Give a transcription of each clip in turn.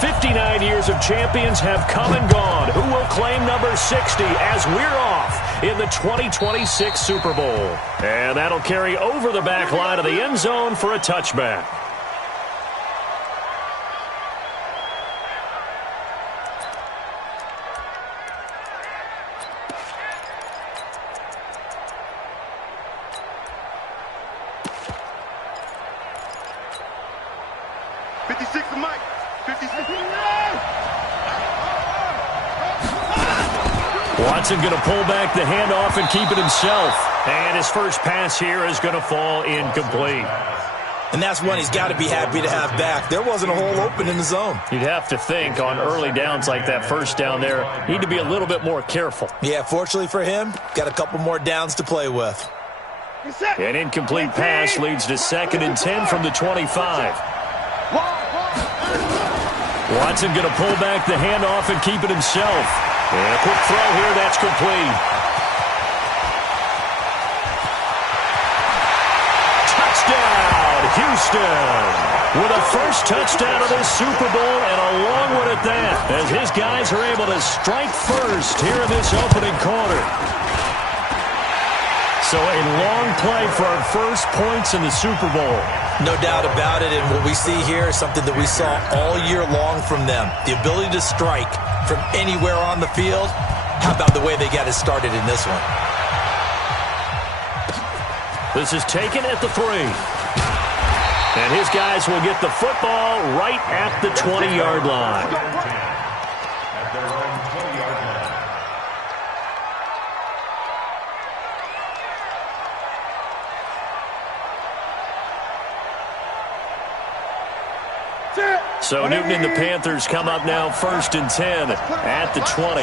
59 years of champions have come and gone. Who will claim number 60 as we're off in the 2026 Super Bowl? And that'll carry over the back line of the end zone for a touchback. Watson going to pull back the handoff and keep it himself. And his first pass here is going to fall incomplete. And that's one he's got to be happy to have back. There wasn't a hole open in the zone. You'd have to think on early downs like that first down there, need to be a little bit more careful. Yeah, fortunately for him, got a couple more downs to play with. An incomplete pass leads to 2nd and 10 from the 25. Watson going to pull back the handoff and keep it himself. And a quick throw here, that's complete. Touchdown, Houston. With a first touchdown of this Super Bowl and a long one at that, as his guys are able to strike first here in this opening quarter. So a long play for our first points in the Super Bowl. No doubt about it, and what we see here is something that we saw all year long from them. The ability to strike from anywhere on the field. How about the way they got it started in this one? This is taken at the 3. And his guys will get the football right at the 20-yard line. So Newton and the Panthers come up now 1st and 10 at the 20.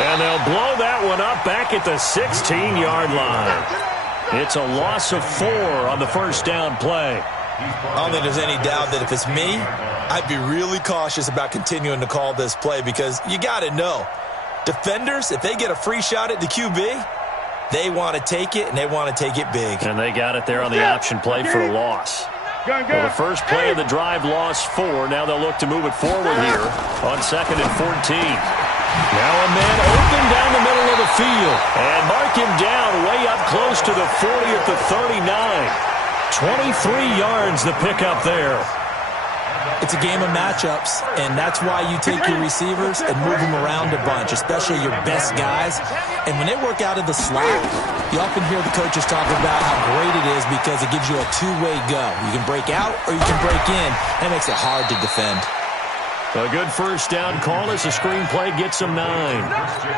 And they'll blow that one up back at the 16-yard line. It's a loss of 4 on the first down play. I don't think there's any doubt that if it's me, I'd be really cautious about continuing to call this play because you got to know, defenders, if they get a free shot at the QB, they want to take it, and they want to take it big. And they got it there on the option play for a loss. Well, the first play of the drive lost 4. Now they'll look to move it forward here on 2nd and 14. Now a man open down the middle of the field. And mark him down way up close to the 40 at the 39. 23 yards the pickup there. It's a game of matchups, and that's why you take your receivers and move them around a bunch, especially your best guys. And when they work out of the slot, you often hear the coaches talk about how great it is because it gives you a two-way go. You can break out or you can break in. That makes it hard to defend. A good first down call as the screen play gets them 9.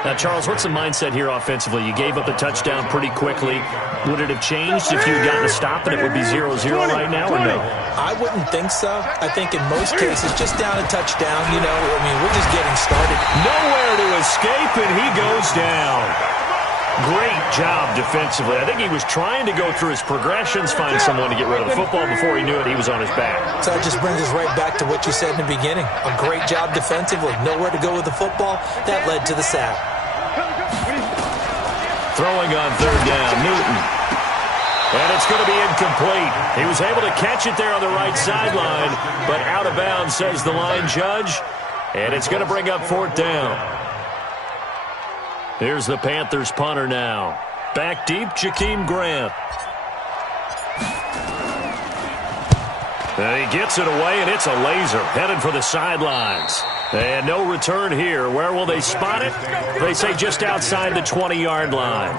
Now, Charles, what's the mindset here offensively? You gave up the touchdown pretty quickly. Would it have changed if you had gotten a stop and it would be 0-0 right now or no? I wouldn't think so. I think in most cases, just down a touchdown, you know, I mean, we're just getting started. Nowhere to escape, and he goes down. Great job defensively. I think he was trying to go through his progressions, find someone to get rid of the football. Before he knew it, he was on his back. So that just brings us right back to what you said in the beginning. A great job defensively. Nowhere to go with the football. That led to the sack. Throwing on 3rd down, Newton. And it's going to be incomplete. He was able to catch it there on the right sideline, but out of bounds, says the line judge. And it's going to bring up 4th down. Here's the Panthers punter now. Back deep, Jakeem Grant. And he gets it away, and it's a laser headed for the sidelines. And no return here. Where will they spot it? They say just outside the 20-yard line.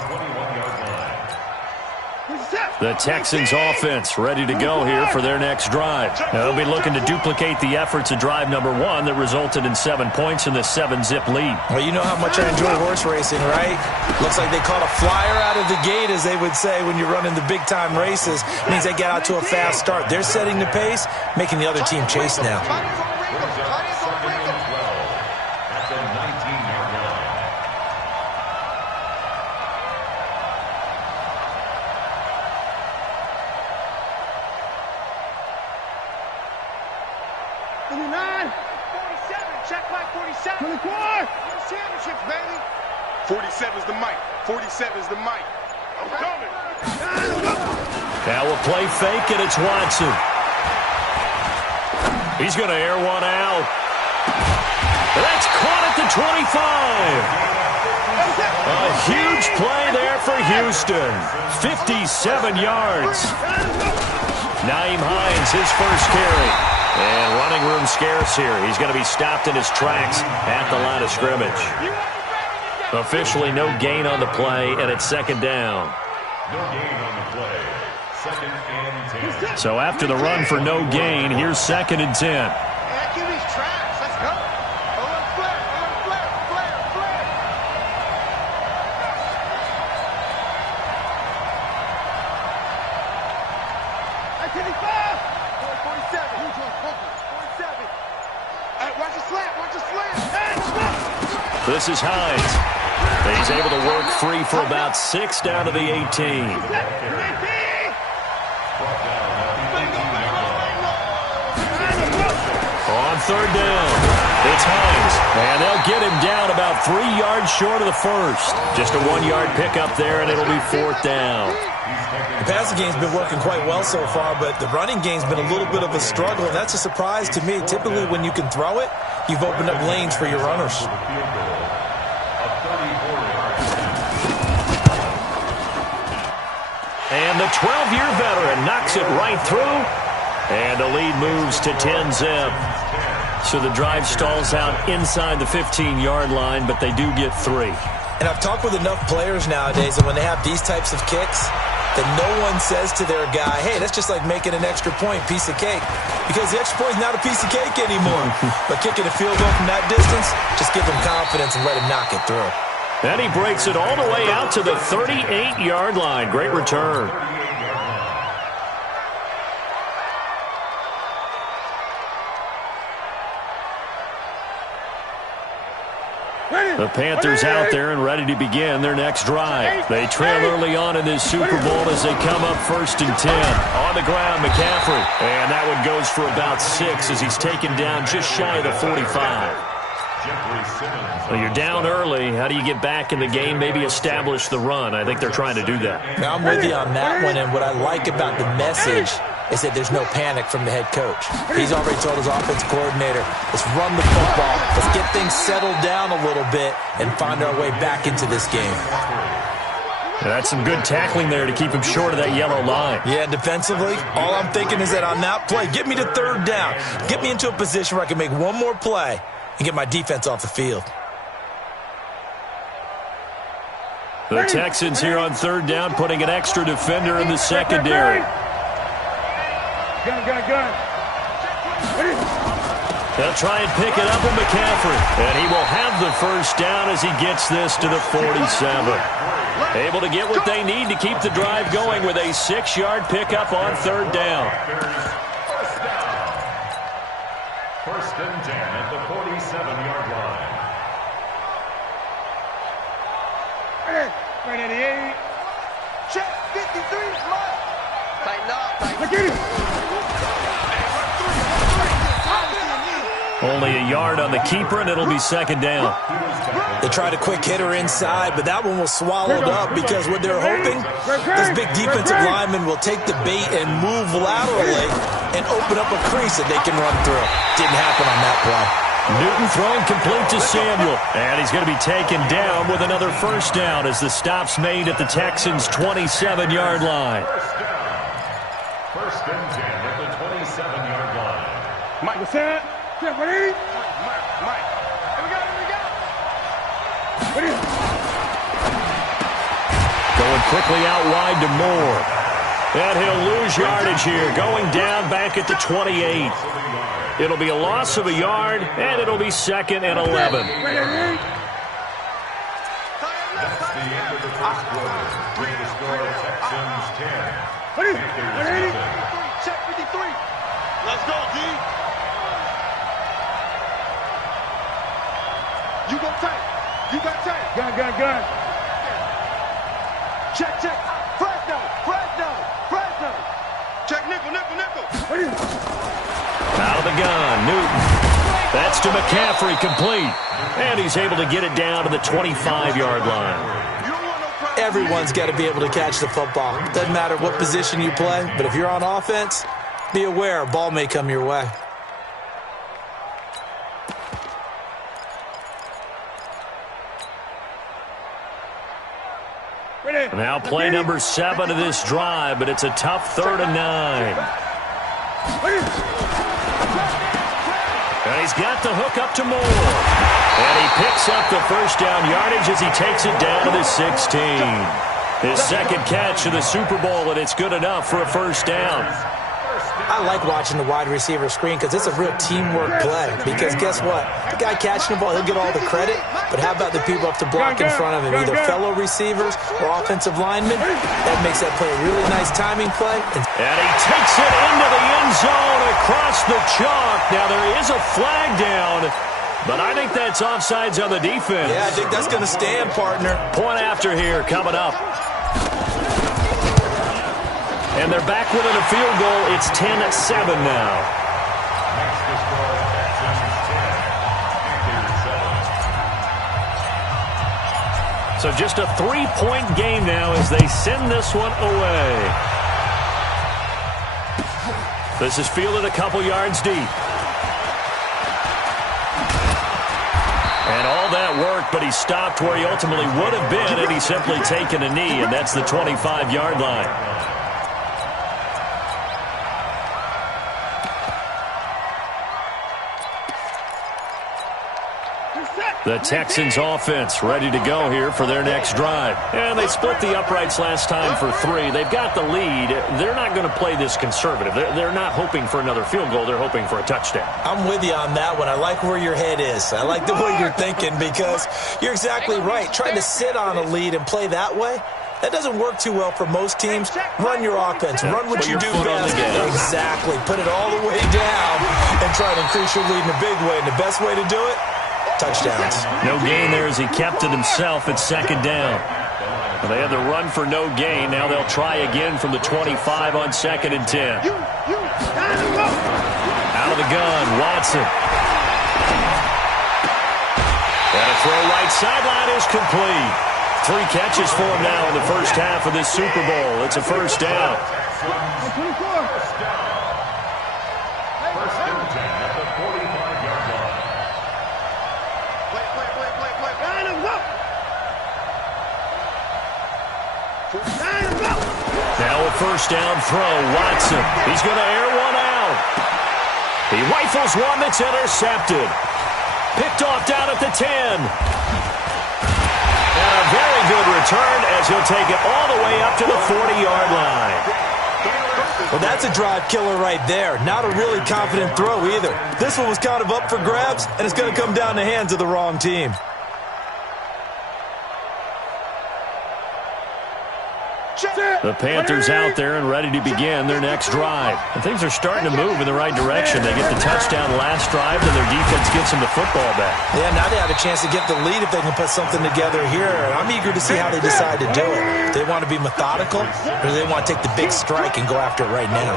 The Texans offense ready to go here for their next drive. Now they'll be looking to duplicate the efforts of drive number 1 that resulted in 7 points in the 7-zip lead. Well, you know how much I enjoy horse racing, right? Looks like they caught a flyer out of the gate, as they would say when you're running the big-time races. It means they get out to a fast start. They're setting the pace, making the other team chase now. Check my 47. 24. Championships, baby. 47's the mic. 47's the mic. I'm coming. Now a play fake, and it's Watson. He's going to air one out. That's caught at the 25. A huge play there for Houston. 57 yards. Nyheim Hines, his first carry. And running room scarce here. He's going to be stopped in his tracks at the line of scrimmage. Officially no gain on the play, and it's second down. No gain on the play. Second and 10. So after the run for no gain, here's second and 10. This is Hines. He's able to work free for about 6 down to the 18. On third down, it's Hines. And they'll get him down about 3 yards short of the first. Just a 1-yard pickup there, and it'll be fourth down. The passing game's been working quite well so far, but the running game's been a little bit of a struggle, and that's a surprise to me. Typically, when you can throw it, you've opened up lanes for your runners. And the 12-year veteran knocks it right through, and the lead moves to 10-zip. So the drive stalls out inside the 15-yard line, but they do get 3. And I've talked with enough players nowadays that when they have these types of kicks, that no one says to their guy, hey, that's just like making an extra point, piece of cake. Because the extra point is not a piece of cake anymore. But kicking a field goal from that distance, just give him confidence and let him knock it through. And he breaks it all the way out to the 38-yard line. Great return. The Panthers out there and ready to begin their next drive. They trail early on in this Super Bowl as they come up 1st and 10. On the ground, McCaffrey. And that one goes for about 6 as he's taken down just shy of the 45. Well, you're down early. How do you get back in the game, maybe establish the run? I think they're trying to do that. Now, I'm with you on that one, and what I like about the message is that there's no panic from the head coach. He's already told his offensive coordinator, let's run the football, let's get things settled down a little bit and find our way back into this game. That's some good tackling there to keep him short of that yellow line. Yeah, defensively, all I'm thinking is that on that play, get me to third down. Get me into a position where I can make one more play and get my defense off the field. The Texans here on third down, putting an extra defender in the secondary. Gun. They'll try and pick it up with McCaffrey. And he will have the first down as he gets this to the 47. Able to get what they need to keep the drive going with a 6-yard pickup on third down. First and 10 at the 47-yard line. Right at the 8. Check 53. Tighten up. Look at it. Only a yard on the keeper, and it'll be second down. They tried a quick hitter inside, but that one was swallowed up because what they're hoping, this big defensive lineman will take the bait and move laterally and open up a crease that they can run through. Didn't happen on that play. Newton throwing complete to Samuel. And he's going to be taken down with another first down as the stop's made at the Texans' 27-yard line. First and 10 at the 27-yard line. Mike, what's that? Yeah, ready? Mike. Here we go. Ready? Going quickly out wide to Moore. And he'll lose yardage here. Going down back at the 28. It'll be a loss of a yard, and it'll be second and 11. That's the end of the first quarter. With the score, Texans 10. Ready? Check 53. Let's go, D. You go tight. You got tight. Gun. Check. Fresno. Check nickel. Ready? Out of the gun, Newton. That's to McCaffrey, complete. And he's able to get it down to the 25-yard line. Everyone's got to be able to catch the football. Doesn't matter what position you play, but if you're on offense, be aware a ball may come your way. Now play number 7 of this drive, but it's a tough 3rd and 9. And he's got the hook up to Moore. And he picks up the first down yardage as he takes it down to the 16. His second catch of the Super Bowl, and it's good enough for a first down. I like watching the wide receiver screen because it's a real teamwork play. Because guess what? The guy catching the ball, he'll get all the credit. But how about the people up to block in front of him, either fellow receivers or offensive linemen? That makes that play a really nice timing play. And he takes it into the end zone across the chalk. Now there is a flag down, but I think that's offsides on the defense. Yeah, I think that's going to stand, partner. Point after here coming up. And they're back within a field goal. It's 10-7 now. So just a 3-point game now as they send this one away. This is fielded a couple yards deep. And all that work, but he stopped where he ultimately would have been had he simply taken a knee, and that's the 25-yard line. The Texans offense ready to go here for their next drive. And they split the uprights last time for 3. They've got the lead. They're not going to play this conservative. They're not hoping for another field goal. They're hoping for a touchdown. I'm with you on that one. I like where your head is. I like the way you're thinking because you're exactly right. Trying to sit on a lead and play that way, that doesn't work too well for most teams. Run your offense. Run what you do best. Exactly. Put it all the way down and try to increase your lead in a big way. And the best way to do it, touchdowns. No gain there as he kept it himself at 2nd down. Well, they had the run for no gain. Now they'll try again from the 25 on 2nd and 10. Out of the gun, Watson. And a throw right sideline is complete. 3 catches for him now in the first half of this Super Bowl. It's a first down. Now a first down throw, Watson. He's going to air one out. He rifles one that's intercepted. Picked off down at the 10. And a very good return as he'll take it all the way up to the 40-yard line. Well, that's a drive killer right there. Not a really confident throw either. This one was kind of up for grabs, and it's going to come down the hands of the wrong team. The Panthers out there and ready to begin their next drive. And things are starting to move in the right direction. They get the touchdown last drive, and their defense gets them the football back. Yeah, now they have a chance to get the lead if they can put something together here. And I'm eager to see how they decide to do it. Do they want to be methodical, or do they want to take the big strike and go after it right now?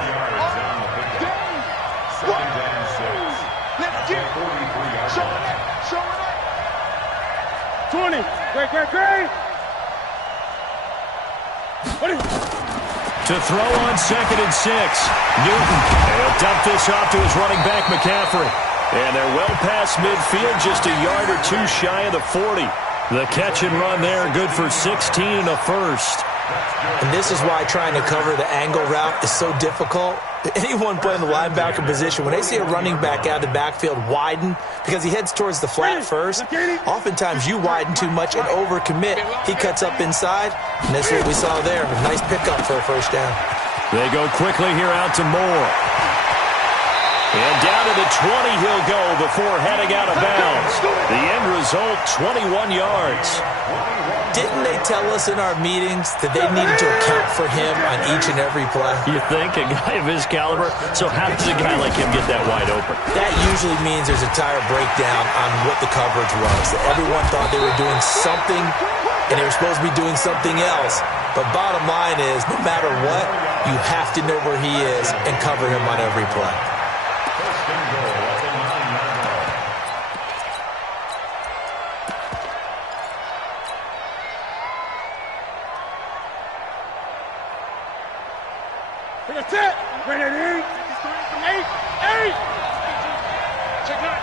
20. Great. To throw on 2nd and 6. Newton. And he'll dump this off to his running back, McCaffrey. And they're well past midfield, just a yard or 2 shy of the 40. The catch and run there, good for 16 and a first. And this is why trying to cover the angle route is so difficult. Anyone playing the linebacker position, when they see a running back out of the backfield widen because he heads towards the flat first, oftentimes you widen too much and overcommit. He cuts up inside, and that's what we saw there. A nice pickup for a first down. They go quickly here out to Moore. And down to the 20 he'll go before heading out of bounds. The end result, 21 yards. Didn't they tell us in our meetings that they needed to account for him on each and every play? You think? A guy of his caliber? So how does a guy like him get that wide open? That usually means there's a tire breakdown on what the coverage was. That everyone thought they were doing something, and they were supposed to be doing something else. But bottom line is, no matter what, you have to know where he is and cover him on every play. That's it. Ready, 8. Check 9.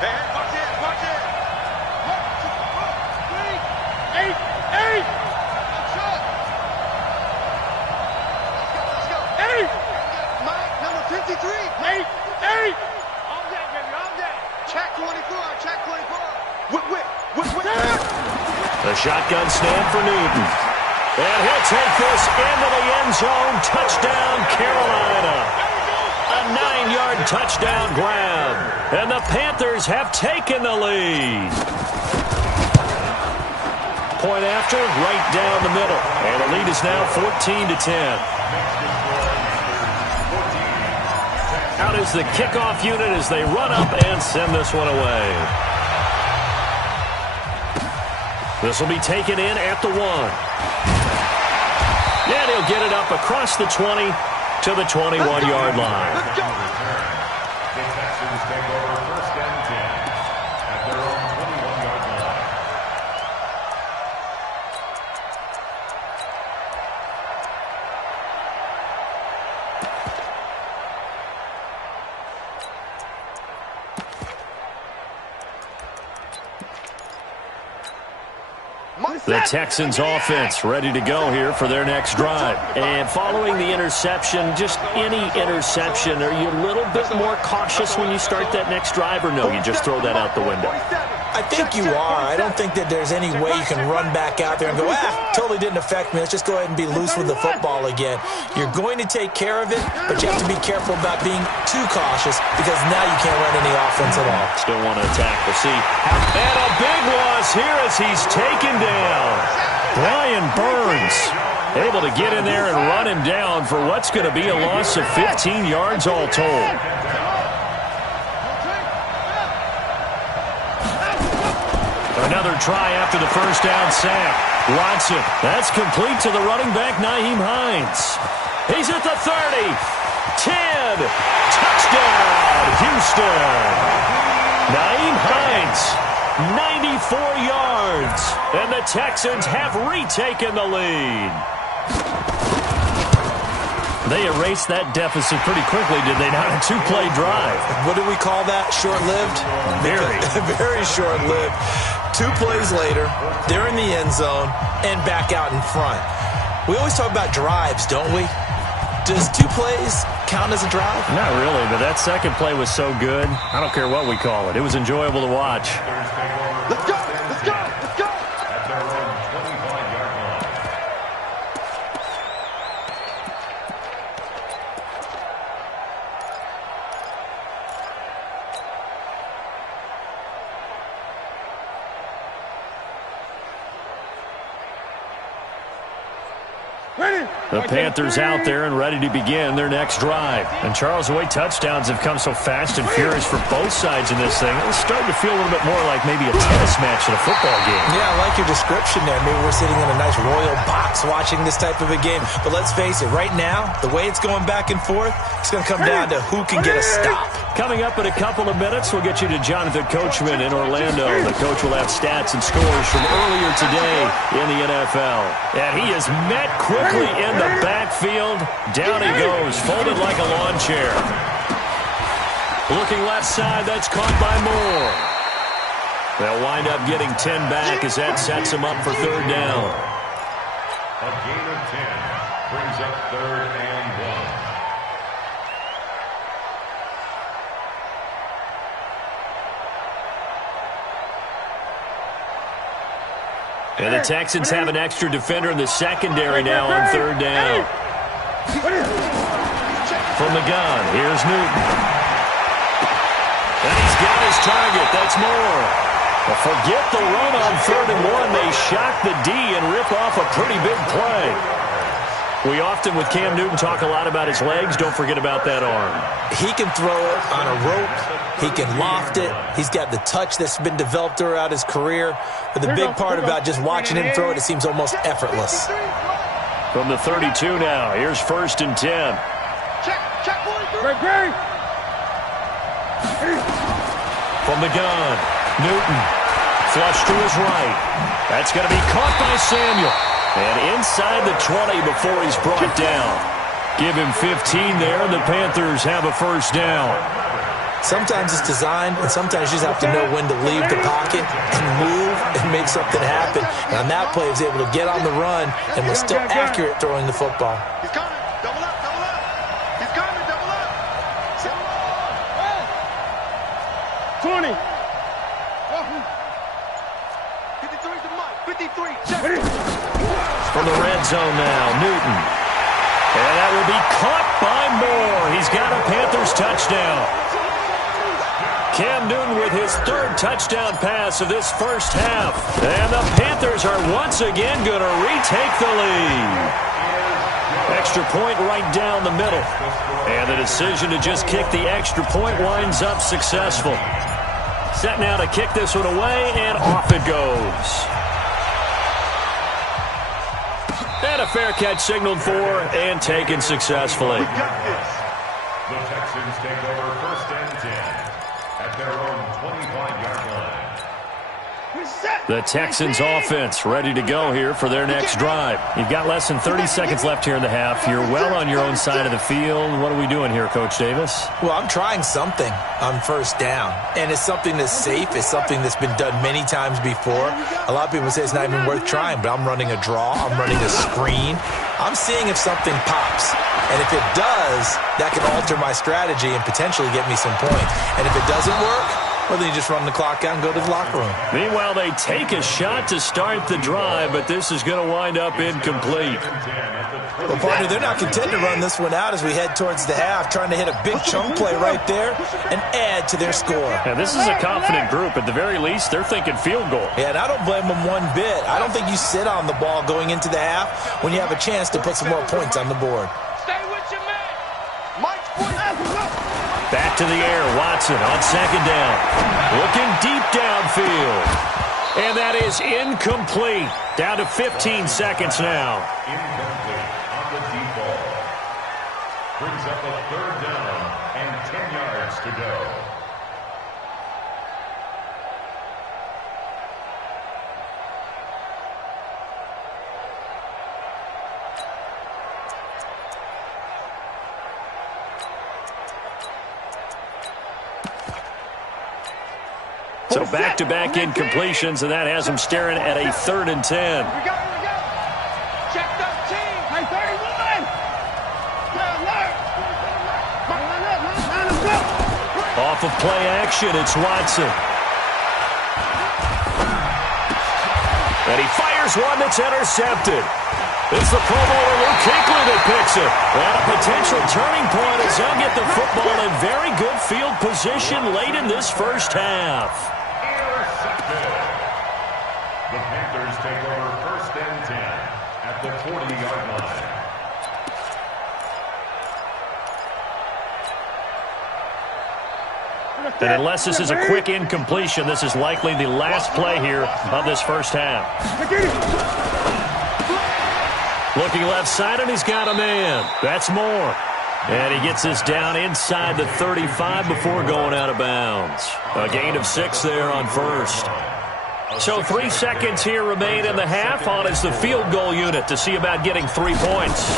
Hey, watch it. 8. shotgun snap for Newton. And he'll take this into the end zone. Touchdown, Carolina. A 9-yard touchdown grab. And the Panthers have taken the lead. Point after, right down the middle. And the lead is now 14-10. Out is the kickoff unit as they run up and send this one away. This will be taken in at the 1. And he'll get it up across the 20 to the 21-yard line. The Texans take over 1st and 10 at their own 21-yard line. The Texans offense ready to go here for their next drive. And following the interception, just any interception, are you a little bit more cautious when you start that next drive, or no, you just throw that out the window? I think you are. I don't think that there's any way you can run back out there and go, totally didn't affect me. Let's just go ahead and be loose with the football again. You're going to take care of it, but you have to be careful about being too cautious because now you can't run any offense at all. Still want to attack. We'll see. And a big loss here as he's taken down. Brian Burns able to get in there and run him down for what's going to be a loss of 15 yards all told. Another try after the first down sack. Watson, that's complete to the running back, Nyheim Hines. He's at the 30. 10. Touchdown, Houston. Nyheim Hines, 94 yards. And the Texans have retaken the lead. They erased that deficit pretty quickly, did they not? A 2-play drive. What do we call that? Short-lived? Very. Very short-lived. 2 plays later, they're in the end zone and back out in front. We always talk about drives, don't we? Does 2 plays count as a drive? Not really, but that second play was so good. I don't care what we call it. It was enjoyable to watch. Let's go! Let's go! Let's go! At their own 25-yard line. The Panthers out there and ready to begin their next drive. And Charles, the way touchdowns have come so fast and furious for both sides in this thing, it's starting to feel a little bit more like maybe a tennis match than a football game. Yeah, I like your description there. Maybe we're sitting in a nice royal box watching this type of a game. But let's face it, right now, the way it's going back and forth, it's going to come down to who can get a stop. Coming up in a couple of minutes, we'll get you to Jonathan Coachman in Orlando. The coach will have stats and scores from earlier today in the NFL. And he is met quickly in the backfield. Down he goes, folded like a lawn chair. Looking left side, that's caught by Moore. They'll wind up getting 10 back as that sets them up for 3rd down. A gain of 10 brings up 3rd and 1. And the Texans have an extra defender in the secondary now on 3rd down. From the gun, here's Newton. And he's got his target. That's Moore. But forget the run on 3rd and 1. They shock the D and rip off a pretty big play. We often, with Cam Newton, talk a lot about his legs. Don't forget about that arm. He can throw it on a rope. He can loft it. He's got the touch that's been developed throughout his career. But the big part about just watching him throw it, it seems almost effortless. From the 32 now, here's 1st and 10. Check, boys. From the gun, Newton, flush to his right. That's going to be caught by Samuel. And inside the 20 before he's brought down. Give him 15 there, and the Panthers have a 1st down. Sometimes it's designed, and sometimes you just have to know when to leave the pocket and move and make something happen. And on that play, he was able to get on the run and was still accurate throwing the football. He's coming. Double up, double up. He's coming, double up. 20. 53's the mic. 53. from the red zone now. Newton. And that will be caught by Moore. He's got a Panthers touchdown. Cam Newton with his third touchdown pass of this first half. And the Panthers are once again going to retake the lead. Extra point right down the middle. And the decision to just kick the extra point winds up successful. Set now to kick this one away, and off it goes. And a fair catch signaled for and taken successfully. The Texans take over 1st and 10 at their own 25-yard line. The Texans offense ready to go here for their next drive. You've got less than 30 seconds left here in the half. You're well on your own side of the field. What are we doing here, Coach Davis? Well, I'm trying something on first down, and it's something that's safe. It's something that's been done many times before. A lot of people say it's not even worth trying, but I'm running a draw. I'm running a screen. I'm seeing if something pops. And if it does, that can alter my strategy and potentially get me some points. And if it doesn't work, well, then you just run the clock out and go to the locker room. Meanwhile, they take a shot to start the drive, but this is going to wind up incomplete. Well, partner, they're not content to run this one out as we head towards the half, trying to hit a big chunk play right there and add to their score. Now, this is a confident group. At the very least, they're thinking field goal. Yeah, and I don't blame them one bit. I don't think you sit on the ball going into the half when you have a chance to put some more points on the board. Stay with your man. Mike's point. Back to the air, Watson on second down. Looking deep downfield. And that is incomplete. Down to 15 seconds now. Incomplete on the deep ball. Brings up a 3rd down and 10 yards to go. So back-to-back incompletions, and that has them staring at a 3rd and 10. Here we go. Check 13. Hey, 31. Off of play action, it's Watson. And he fires one that's intercepted. It's the Pro Bowler Luke Kuechly that picks it. And a potential turning point as they'll get the football in very good field position late in this first half. The Panthers take over 1st and 10 at the 40-yard line. And unless this is a quick incompletion, this is likely the last play here of this first half. Looking left side, and he's got a man. That's Moore. And he gets this down inside the 35 before going out of bounds. A gain of 6 there on first. So 3 seconds here remain in the half. On is the field goal unit to see about getting 3 points.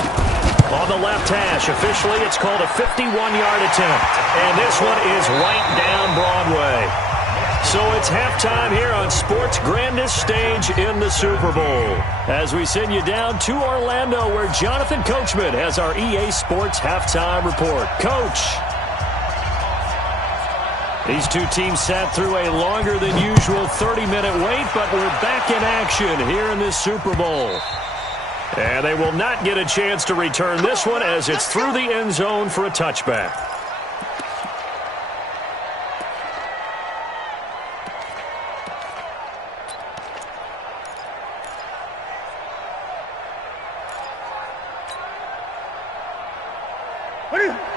On the left hash, officially it's called a 51-yard attempt. And this one is right down Broadway. So it's halftime here on sports' grandest stage in the Super Bowl. As we send you down to Orlando, where Jonathan Coachman has our EA Sports halftime report. Coach. These two teams sat through a longer than usual 30-minute wait, but we're back in action here in this Super Bowl. And they will not get a chance to return this one as it's through the end zone for a touchback.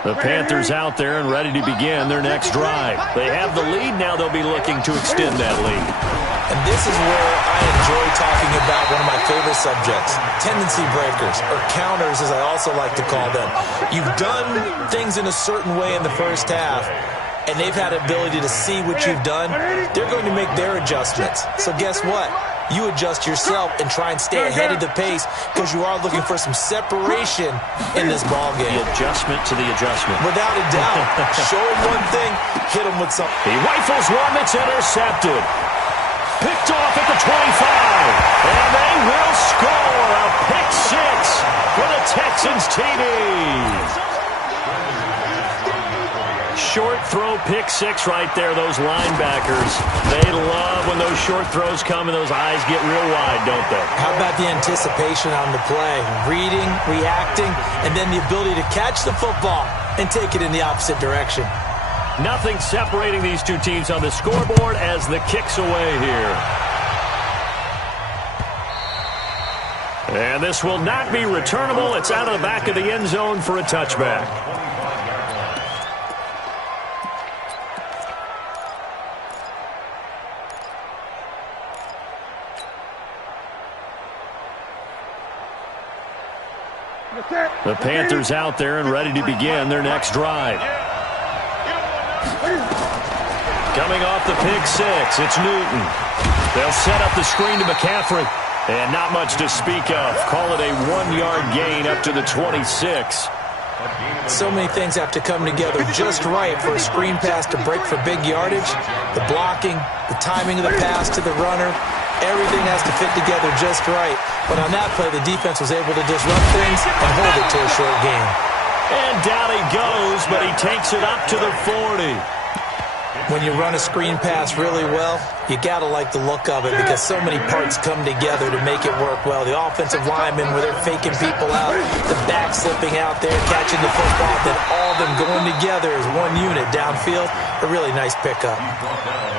The Panthers out there and ready to begin their next drive. They have the lead. Now they'll be looking to extend that lead. And this is where I enjoy talking about one of my favorite subjects, tendency breakers, or counters as I also like to call them. You've done things in a certain way in the first half, and they've had the ability to see what you've done. They're going to make their adjustments. So guess what? You adjust yourself and try and stay ahead of the pace because you are looking for some separation in this ballgame. The adjustment to the adjustment. Without a doubt. Show him one thing, hit him with something. He rifles one that's intercepted. Picked off at the 25. And they will score a pick 6 for the Texans TD. short throw pick six right there, those linebackers. They love when those short throws come and those eyes get real wide, don't they? How about the anticipation on the play? Reading, reacting, and then the ability to catch the football and take it in the opposite direction. Nothing separating these two teams on the scoreboard as the kick's away here. And this will not be returnable. It's out of the back of the end zone for a touchback. The Panthers out there and ready to begin their next drive. Coming off the pick six, it's Newton. They'll set up the screen to McCaffrey. And not much to speak of. Call it a 1-yard gain up to the 26. So many things have to come together just right for a screen pass to break for big yardage. The blocking, the timing of the pass to the runner, everything has to fit together just right. But on that play, the defense was able to disrupt things and hold it to a short gain. And down he goes, but he takes it up to the 40. When you run a screen pass really well, you got to like the look of it because so many parts come together to make it work well. The offensive linemen, where they're faking people out, the back slipping out there, catching the football, then all of them going together as one unit downfield. A really nice pickup.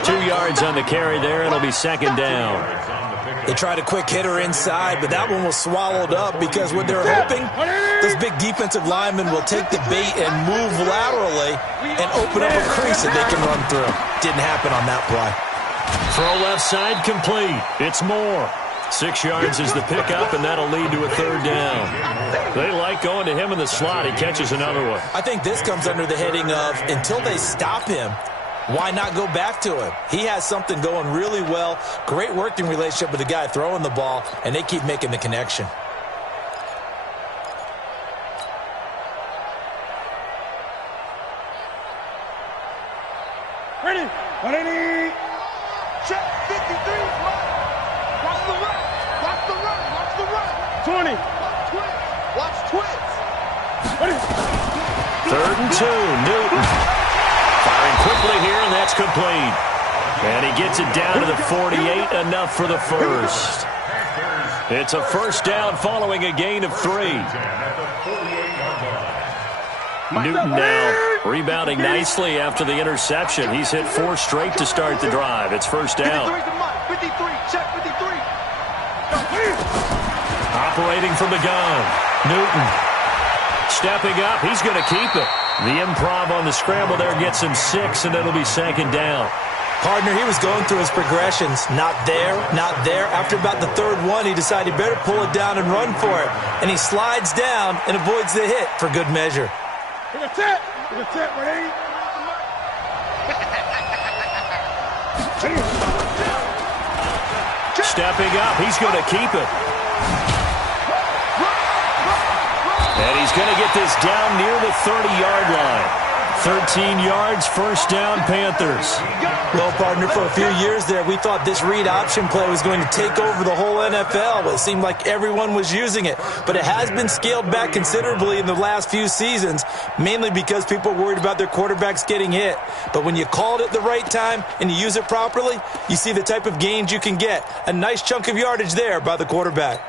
2 yards on the carry there. It'll be second down. They tried a quick hitter inside, but that one was swallowed up because what they're hoping, those big defensive linemen will take the bait and move laterally and open up a crease that they can run through. Didn't happen on that play. Throw left side complete. It's Moore. 6 yards is the pickup, and that'll lead to a third down. They like going to him in the slot. He catches another one. I think this comes under the heading of until they stop him, why not go back to him? He has something going really well. Great working relationship with the guy throwing the ball, and they keep making the connection. Ready. Check 53. Watch the run. Watch the run. Watch the run. 20. Watch twins. Ready. 3rd and 2. Newton. Firing quickly here, and that's complete. And he gets it down to the 48, enough for the first. It's a first down following a gain of 3. Newton now rebounding nicely after the interception. He's hit 4 straight to start the drive. It's first down. 53, check 53. Operating from the gun. Newton stepping up. He's going to keep it. The improv on the scramble there gets him 6, and it'll be second down. Partner, he was going through his progressions. Not there, not there. After about the 3rd one, he decided he better pull it down and run for it. And he slides down and avoids the hit for good measure. Stepping up, he's going to keep it. And he's going to get this down near the 30-yard line. 13 yards, first down, Panthers. Well, partner, for a few years there, we thought this read option play was going to take over the whole NFL. It seemed like everyone was using it. But it has been scaled back considerably in the last few seasons, mainly because people are worried about their quarterbacks getting hit. But when you call it at the right time and you use it properly, you see the type of gains you can get. A nice chunk of yardage there by the quarterback.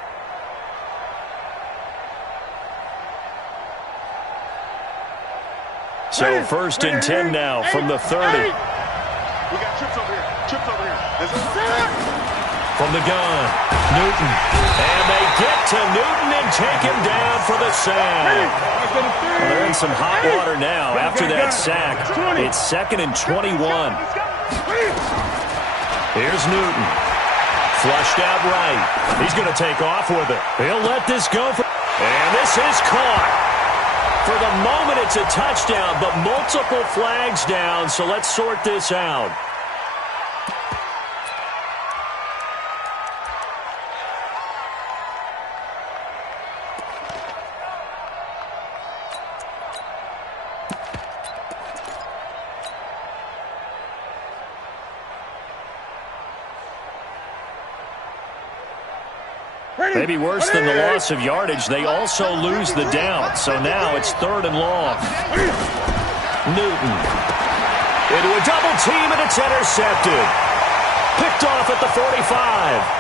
So first and 10 now from the 30. We got trips over here. From the gun, Newton. And they get to Newton and take him down for the sack. Well, they're in some hot water now after that sack. It's 2nd and 21. Here's Newton. Flushed out right. He's going to take off with it. He'll let this go. And this is caught. For the moment, it's a touchdown, but multiple flags down, so let's sort this out. Maybe worse than the loss of yardage, they also lose the down. So now it's 3rd and long. Newton. Into a double team, and it's intercepted. Picked off at the 45.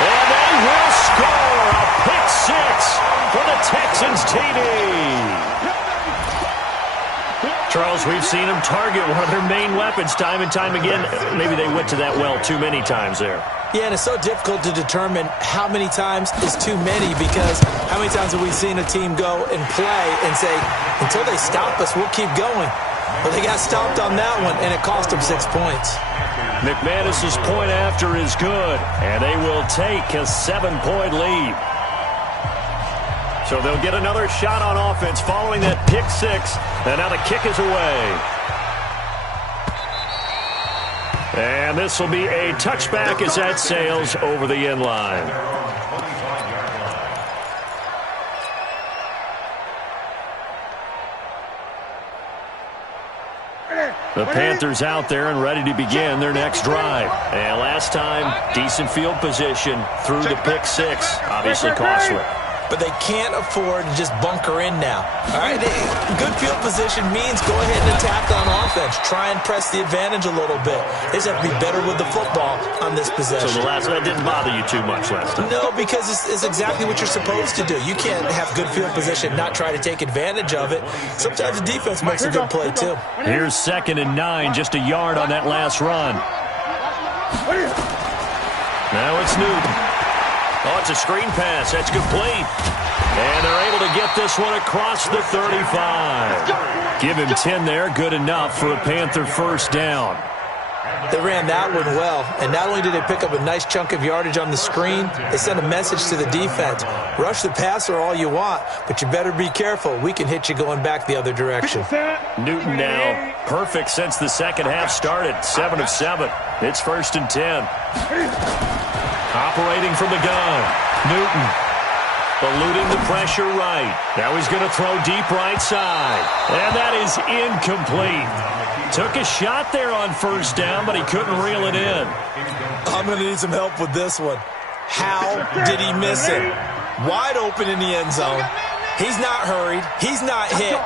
And they will score a pick six for the Texans TD. Charles, we've seen them target one of their main weapons time and time again. Maybe they went to that well too many times there. Yeah, and it's so difficult to determine how many times is too many, because how many times have we seen a team go and play and say, until they stop us, we'll keep going. But they got stopped on that one, and it cost them 6 points. McManus's point after is good, and they will take a 7-point lead. So they'll get another shot on offense following that pick six, and now the kick is away. And this will be a touchback as that sails over the end line. The Panthers out there and ready to begin their next drive. And last time, decent field position through the pick six. Obviously costly. But they can't afford to just bunker in now. All right, good field position means go ahead and attack on offense. Try and press the advantage a little bit. They just have to be better with the football on this possession. So that didn't bother you too much last time? No, because it's exactly what you're supposed to do. You can't have good field position, not try to take advantage of it. Sometimes the defense makes a good play, too. Here's 2nd and 9, just a yard on that last run. Now it's Newton. Oh, it's a screen pass. That's complete. And they're able to get this one across the 35. Give him 10 there. Good enough for a Panther first down. They ran that one well, and not only did they pick up a nice chunk of yardage on the screen, they sent a message to the defense. Rush the passer all you want, but you better be careful. We can hit you going back the other direction. Newton now perfect since the second half started. 7 of 7. It's 1st and 10. Operating from the gun. Newton eluding the pressure right. Now he's going to throw deep right side. And that is incomplete. Took a shot there on first down, but he couldn't reel it in. I'm going to need some help with this one. How did he miss it? Wide open in the end zone. He's not hurried. He's not hit.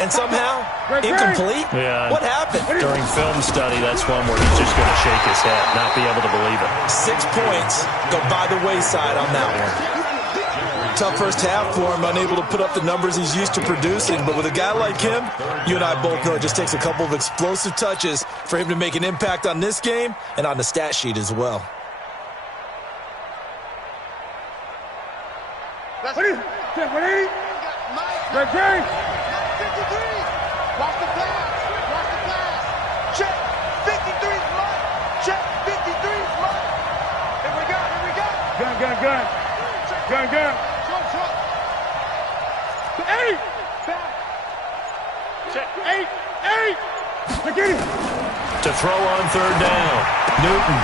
And somehow, incomplete? Yeah. What happened? During film study, that's one where he's just going to shake his head, not be able to believe it. 6 points go by the wayside on that one. Tough first half for him, unable to put up the numbers he's used to producing. But with a guy like him, you and I both know it just takes a couple of explosive touches for him to make an impact on this game and on the stat sheet as well. Watch the flash. Check. 53's money. Check. 53's money. Here we go. Gun. Eight. Check. Eight. To throw on 3rd down. Newton.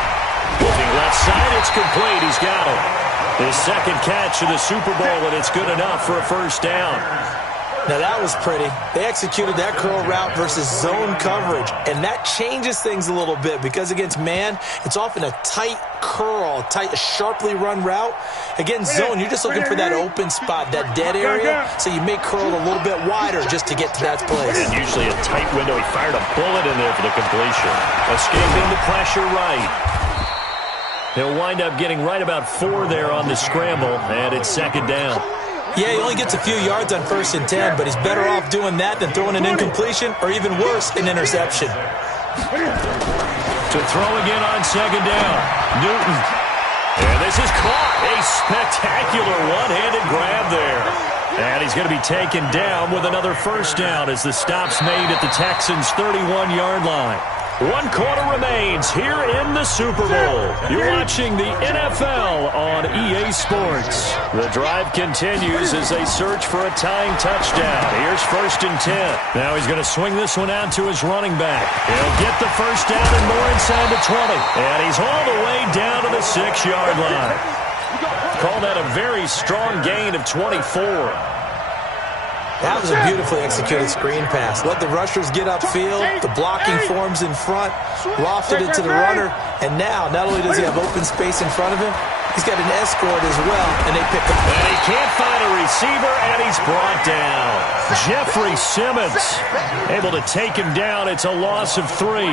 Looking left side. It's complete. He's got it. His 2nd catch of the Super Bowl, and it's good enough for a first down. Now that was pretty. They executed that curl route versus zone coverage, and that changes things a little bit because against man, it's often a tight curl, a sharply run route. Against zone, you're just looking for that open spot, that dead area, so you may curl a little bit wider just to get to that place. And usually a tight window. He fired a bullet in there for the completion. Escaping the pressure right. He'll wind up getting right about 4 there on the scramble, and it's 2nd down. Yeah, he only gets a few yards on 1st and 10, but he's better off doing that than throwing an incompletion or even worse, an interception. To throw again on 2nd down. Newton. And this is caught. A spectacular one-handed grab there. And he's going to be taken down with another first down as the stop's made at the Texans' 31-yard line. 1 quarter remains here in the Super Bowl. You're watching the NFL on EA Sports. The drive continues as they search for a tying touchdown. Here's 1st and 10. Now he's going to swing this one out to his running back. He'll get the first down and more inside the 20. And he's all the way down to the 6-yard line. Call that a very strong gain of 24. That was a beautifully executed screen pass. Let the rushers get upfield. The blocking forms in front. Lofted it to the runner. And now, not only does he have open space in front of him, He's got an escort as well, and they pick him. And he can't find a receiver, and he's brought down. Jeffrey Simmons able to take him down. It's a loss of 3.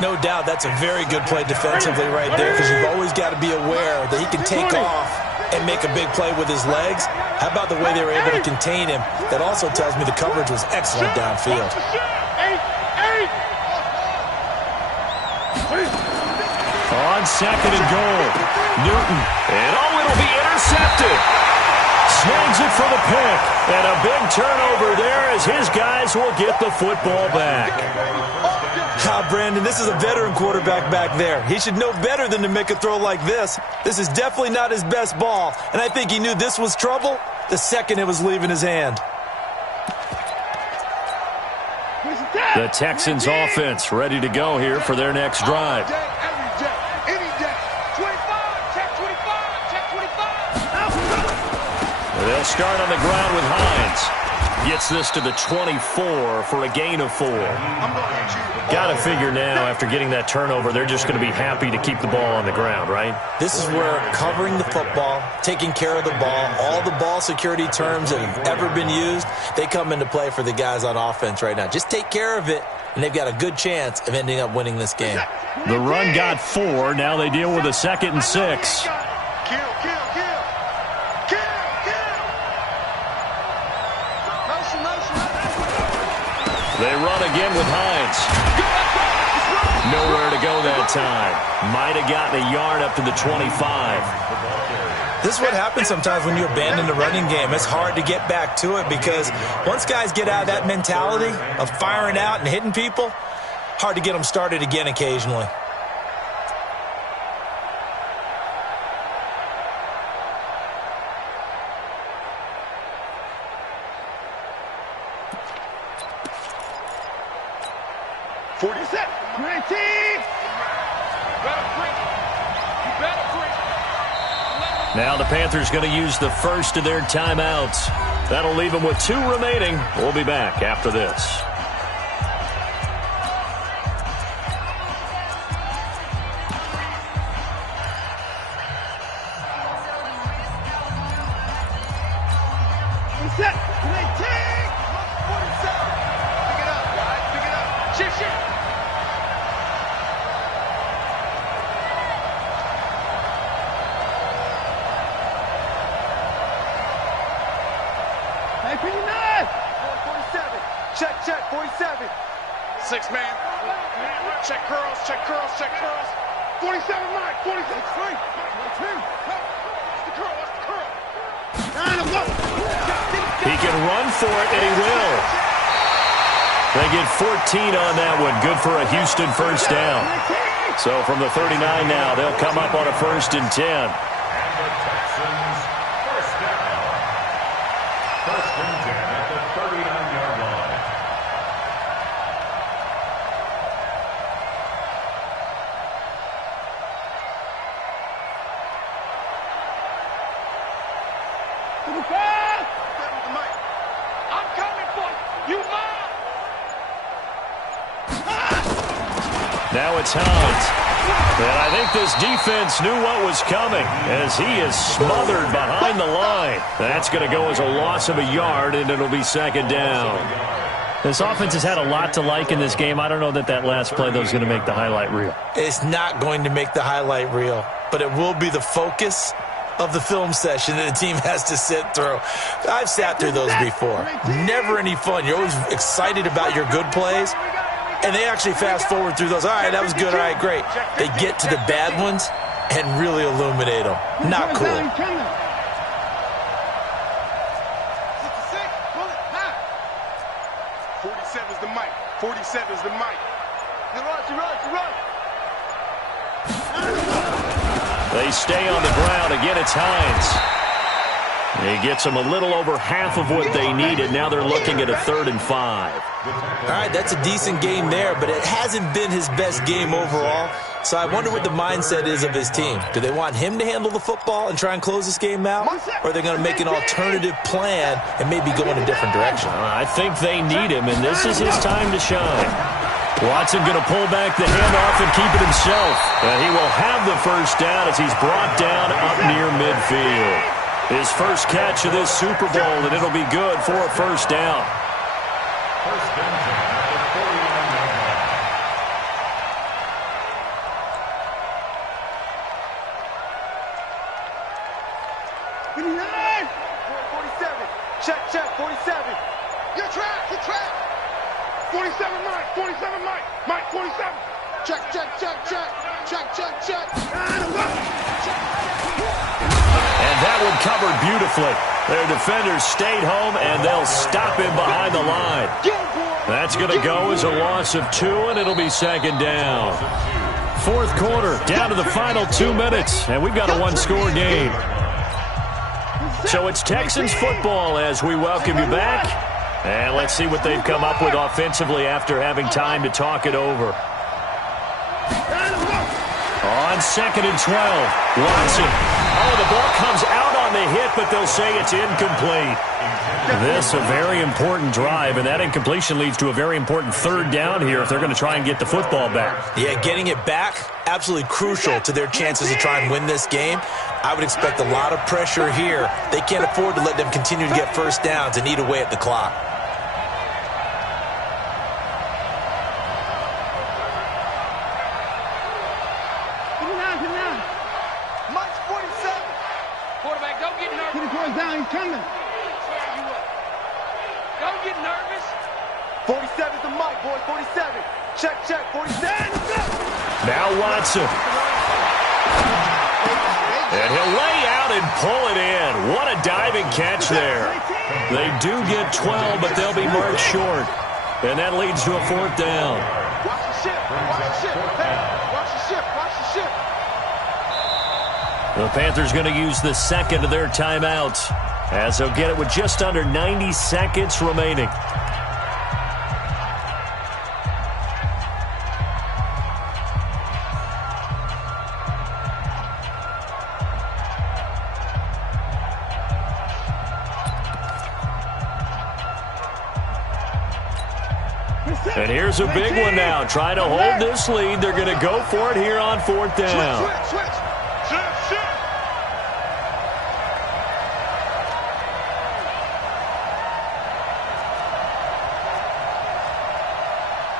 No doubt that's a very good play defensively right there, because you've always got to be aware that he can take off and make a big play with his legs. How about the way they were able to contain him? That also tells me the coverage was excellent downfield. On 2nd and goal, Newton, and it'll be intercepted. Snags it for the pick, and a big turnover there as his guys will get the football back. Brandon, this is a veteran quarterback back there. He should know better than to make a throw like this. This is definitely not his best ball, and I think he knew this was trouble the second it was leaving his hand. The Texans offense ready to go here for their next drive. They'll start on the ground with Hines. Gets this to the 24 for a gain of 4. Got to figure now, after getting that turnover, they're just going to be happy to keep the ball on the ground, right? This is where covering the football, taking care of the ball, all the ball security terms that have ever been used, they come into play for the guys on offense right now. Just take care of it, and they've got a good chance of ending up winning this game. The run got 4. Now they deal with a 2nd and 6. They run again with Hines. Nowhere to go that time. Might have gotten a yard up to the 25. This is what happens sometimes when you abandon the running game. It's hard to get back to it because once guys get out of that mentality of firing out and hitting people, hard to get them started again occasionally. Now the Panthers going to use the first of their timeouts. That'll leave them with 2 remaining. We'll be back after this. He can run for it, and he will. They get 14 on that one. Good for a Houston first down. So from the 39 now, they'll come up on a 1st and 10. And the Texans first down. 1st and 10 at the 39-yard line. Now it's Hines. And I think this defense knew what was coming as he is smothered behind the line. That's going to go as a loss of a yard, and it'll be 2nd down. This offense has had a lot to like in this game. I don't know that last play, though, is going to make the highlight reel. It's not going to make the highlight reel, but it will be the focus of the film session that the team has to sit through. I've sat through those before. Never any fun. You're always excited about your good plays, and they actually fast forward through those. All right, that was good. All right, great. They get to the bad ones and really illuminate them. Not cool. 47's the mic. 47's the mic. They stay on the ground. Again, it's Hines. He gets them a little over half of what they needed. Now they're looking at a 3rd and 5. All right, that's a decent game there, but it hasn't been his best game overall. So I wonder what the mindset is of his team. Do they want him to handle the football and try and close this game out? Or are they going to make an alternative plan and maybe go in a different direction? I think they need him, and this is his time to shine. Watson going to pull back the handoff and keep it himself. And he will have the first down as he's brought down up near midfield. His first catch of this Super Bowl, and it'll be good for a first down. First and 10 at the 49-yard line. Check, check, 47. Your track, your track. 47, Mike, 47, Mike. Mike, 47. Check, check, check, check. Check, check, check. And that one covered beautifully. Their defenders stayed home, and they'll stop him behind the line. That's going to go as a loss of 2, and it'll be second down. Fourth quarter, down to the final 2 minutes, and we've got a one-score game. So it's Texans football as we welcome you back. And let's see what they've come up with offensively after having time to talk it over. On second and 12, Watson. Oh, the ball comes out on the hit, but they'll say it's incomplete. This a very important drive, and that incompletion leads to a very important third down here if they're going to try and get the football back. Yeah, getting it back, absolutely crucial to their chances to try and win this game. I would expect a lot of pressure here. They can't afford to let them continue to get first downs and eat away at the clock. Mike's 47. Quarterback, don't get nervous. Put it down, he's coming. Don't get nervous. 47's the Mike, boy, 47. Check, check, 47. Now Watson. And he'll lay out and pull it in. What a diving catch there. They do get 12, but they'll be marked short. And that leads to a fourth down. Watch the ship, watch the ship. Hey, watch the ship, watch the ship. The Panthers going to use the second of their timeouts as they'll get it with just under 90 seconds remaining. And here's a big one now. Trying to hold this lead. They're going to go for it here on fourth down. Switch.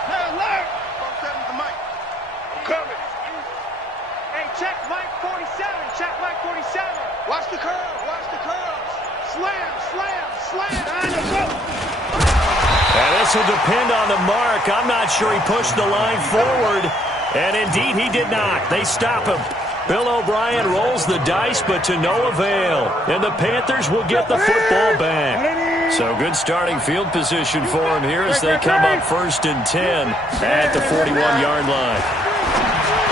Hey, alert! 47's the Mike. I'm coming. Hey, check Mike 47. Check Mike 47. Watch the curve. Watch the curves. Slam. And this will depend on the mark. I'm not sure he pushed the line forward. And indeed, he did not. They stop him. Bill O'Brien rolls the dice, but to no avail. And the Panthers will get the football back. So good starting field position for him here as they come up first and 10 at the 41-yard line.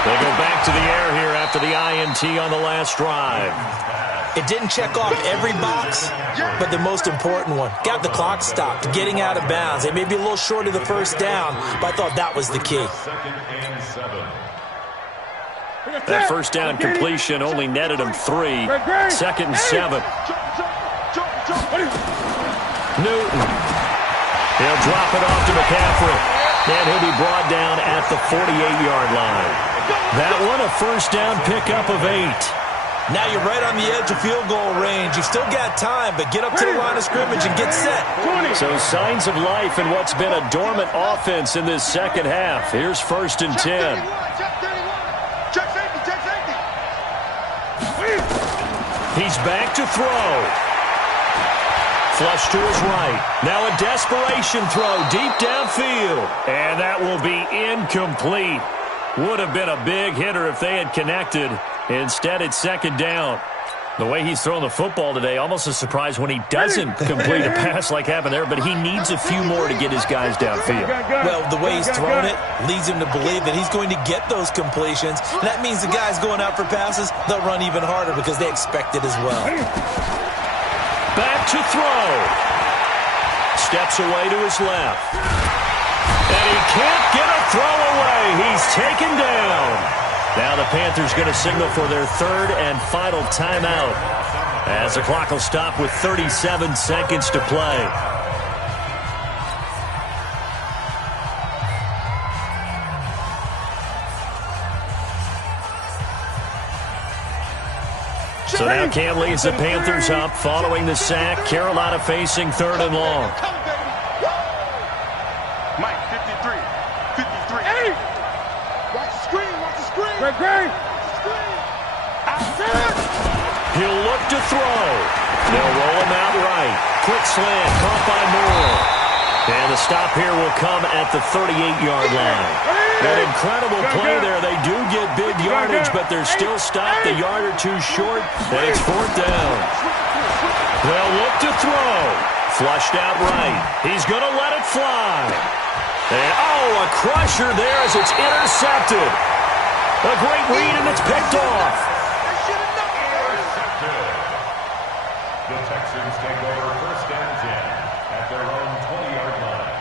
They go back to the air here after the INT on the last drive. It didn't check off every box, but the most important one. Got the clock stopped, getting out of bounds. They may be a little short of the first down, but I thought that was the key. Second and 7. That first down completion only netted him 3. Second and 7. Newton. He'll drop it off to McCaffrey. And he'll be brought down at the 48-yard line. That one a first down pickup of 8. Now you're right on the edge of field goal range. You've still got time, but get up to the line of scrimmage and get set. So signs of life in what's been a dormant offense in this second half. Here's first and 10. Check safety. He's back to throw. Flush to his right. Now a desperation throw deep downfield. And that will be incomplete. Would have been a big hitter if they had connected. Instead, it's second down. The way he's thrown the football today, almost a surprise when he doesn't complete a pass like happened there, but he needs a few more to get his guys downfield. Well, the way he's thrown it leads him to believe that he's going to get those completions. And that means the guys going out for passes, they'll run even harder because they expect it as well. Back to throw. Steps away to his left. And he can't get a throw away. He's taken down. Now the Panthers going to signal for their third and final timeout as the clock will stop with 37 seconds to play. So now Cam leads the Panthers up following the sack. Carolina facing 3rd and long. Mike, 53. 53. Hey! Watch the screen. Watch the screen. Great. He'll look to throw. They'll roll him out right. Quick slant, caught by Moore. And the stop here will come at the 38-yard line. An incredible play there. They do get big yardage, but they're still stopped a yard or two short, and it's 4th down. They'll look to throw. Flushed out right. He's going to let it fly. And, a crusher there as it's intercepted. A great read, and it's picked off. The Texans take over 1st and 10 at their own 20-yard line.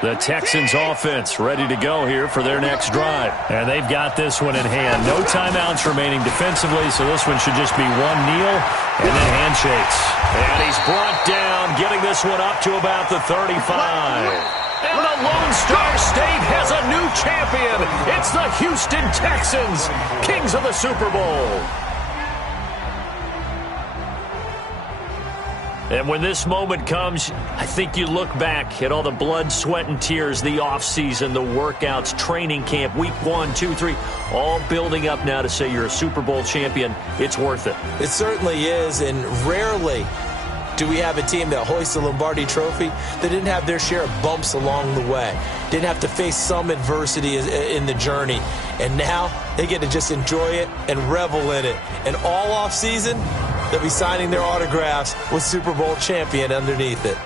The Texans offense ready to go here for their next drive. And they've got this one in hand. No timeouts remaining defensively, so this one should just be one kneel and then handshakes. And he's brought down, getting this one up to about the 35. And the Lone Star State has a new champion. It's the Houston Texans, kings of the Super Bowl. And when this moment comes, I think you look back at all the blood, sweat, and tears, the offseason, the workouts, training camp, week 1, 2, 3, all building up now to say you're a Super Bowl champion. It's worth it. It certainly is, and rarely do we have a team that hoists the Lombardi Trophy that didn't have their share of bumps along the way, didn't have to face some adversity in the journey, and now they get to just enjoy it and revel in it. And all offseason, they'll be signing their autographs with Super Bowl champion underneath it.